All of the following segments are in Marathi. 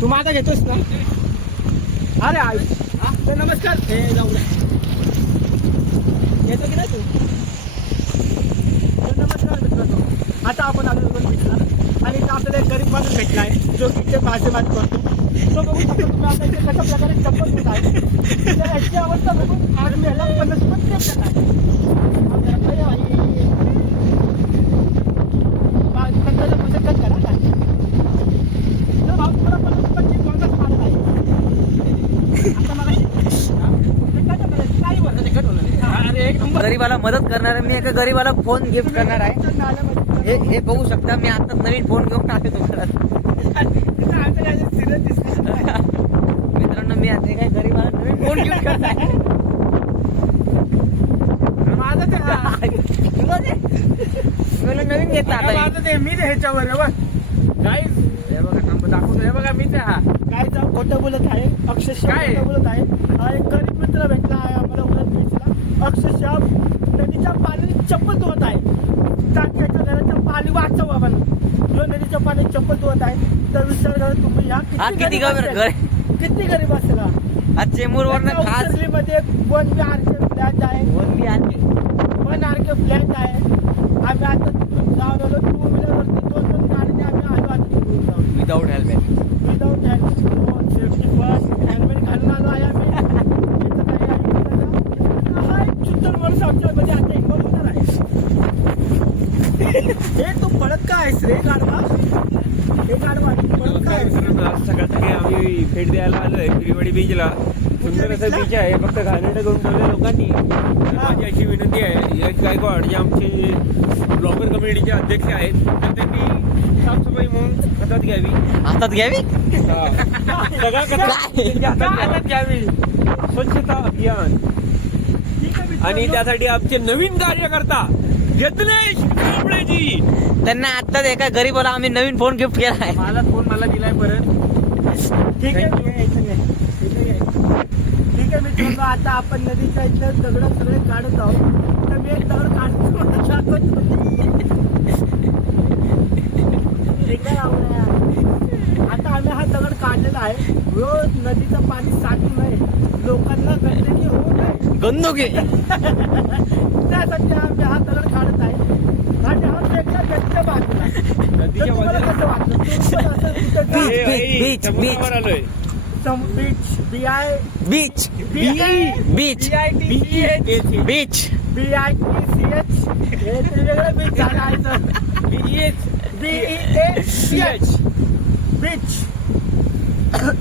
तू माझा घेतोस ना? अरे तर नमस्कार. हे जाऊ दे. येतो की नाही तू? तर नमस्कार मित्रांनो. आता आपण आलो बीचला आणि इथं आपल्याला एक गरीब माणूस भेटला आहे जो की ते मासेमारी करतो. तो बघू शकतो तुम्ही आता इथे कशा प्रकारे चप्पल होत आहे. तर याची अवस्था बघून आज मी याला 50 रुपये देत आहे. गरीबाला मदत करणार आहे. मी एका गरीबाला फोन गिफ्ट करणार आहे. हे बघू शकता मी आता नवीन फोन घेऊन टाकतो तुमच्याकडे. मित्रांनो मी आता काही गरीबाला नवीन फोन गिफ्ट करणार आहे. मला नवीन घेता आता मी ह्याच्यावर गाईज हे बघा दाखवतो. हे बघा मी त्या काय खोटं बोलत आहे. अक्षरशः खोटं बोलत आहे. हा एक गरीब मित्र भेटला आहे आम्हाला उलट बीचला. अक्षरशः नदीच्या पाण्याने चप्पल धुवत आहे. टाक्याच्या घराचं पाणी वाचवा म्हणून जो नदीच्या पाणी चप्पल धुवत आहे. तर विचार करा तुम्ही किती गरीब असेल. हा चेंबूरवरनं खास मध्ये 1 BHK फ्लॅट आहे. 1 BHK फ्लॅट आहे. आम्ही आता तिथून जाऊन आलो. 2 व्हीलरवरती 2 गाडीने आम्ही आलो. आता without helmet safety first helmet घालून आलो आहे आम्ही. हा एक सुंदर वर्ष आमच्यामध्ये आता इन्व्हॉल्व होणार आहे. हे तू पळत का आहेस रे गाडवा? हे गाडवा पळत का आहेस? सकाळी आम्ही भेट द्यायला आलोय किरीवाडी बीचला. सुंदर असं बीच आहे. फक्त घाणेरडं करून ठेवल्या लोकांनी. माझी अशी विनंती आहे यश गायकवाड जे आमचे ब्लॉगर कम्युनिटीचे अध्यक्ष आहेत तर त्यांनी साफसफाई म्हणून हातात घ्यावी. सगळा कचरा त्यांच्या हातात घ्यावी. स्वच्छता अभियान. आणि त्यासाठी आमचे नवीन कार्यकर्ता यज्ञेश कांबळेजी त्यांना आत्ताच एका गरीबाला आम्ही नवीन फोन गिफ्ट केला आहे. मला फोन दिलाय परत. ठीक आहे मित्रांनो. आता आपण नदीच्या इथले दगड सगळे काढत आहोत. तर मी एक दगड काढतो. आता आम्ही हा दगड काढलेला आहे. रोज नदीचं पाणी साठू नये, लोकांना गंदगी होऊ नये गंदगी त्यासाठी आम्ही हा दगड काढत आहे. आणि हा फेकला नदीच्या बाजूला. तुम्हाला कसं वाटतं? बीच हे वेगळं बीच झालं आहे सर. बीच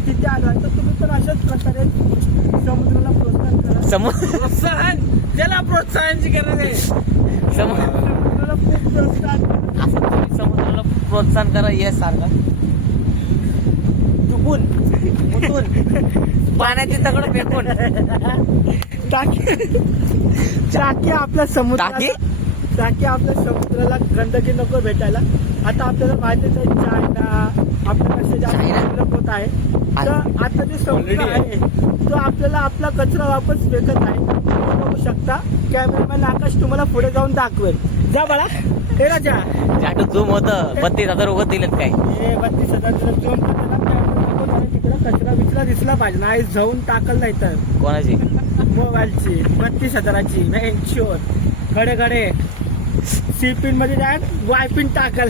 तिथे आलो. तर तुम्ही पण अशाच प्रकारे समुद्राला प्रोत्साहन करा. ज्याला प्रोत्साहनाची गरज आहे. समुद्राला खूप प्रोत्साहन करा. असं तुम्ही समुद्राला प्रोत्साहन करा. हे सारखं चुकून उठून पाण्याची दगड फेकून टाकी आपल्या समुद्राला गंदगी नको भेटायला. आता आपल्याला माहितीच आहे चायना आपल्यापेक्षा जास्त डेव्हलप होत आहे. तर आता जे समुद्र आहे तो आपल्याला आपला कचरा वापस फेकत आहे. तुम्ही बघू शकता. कॅमेरामॅन आकाश तुम्हाला पुढे जाऊन दाखवेल. जा बाळा. हे राजा जाटू झूम होतं 32,000 रुपये दिलेत काय. हे 32,000 झूम तिकडे कचरा बिचरा दिसला पाहिजे. नाही जाऊन टाकल नाही तर कोणाची मोबाईलची 32,000ची इन्शुअर. घडे सीपिन मध्ये जाय वायपिन टाकल.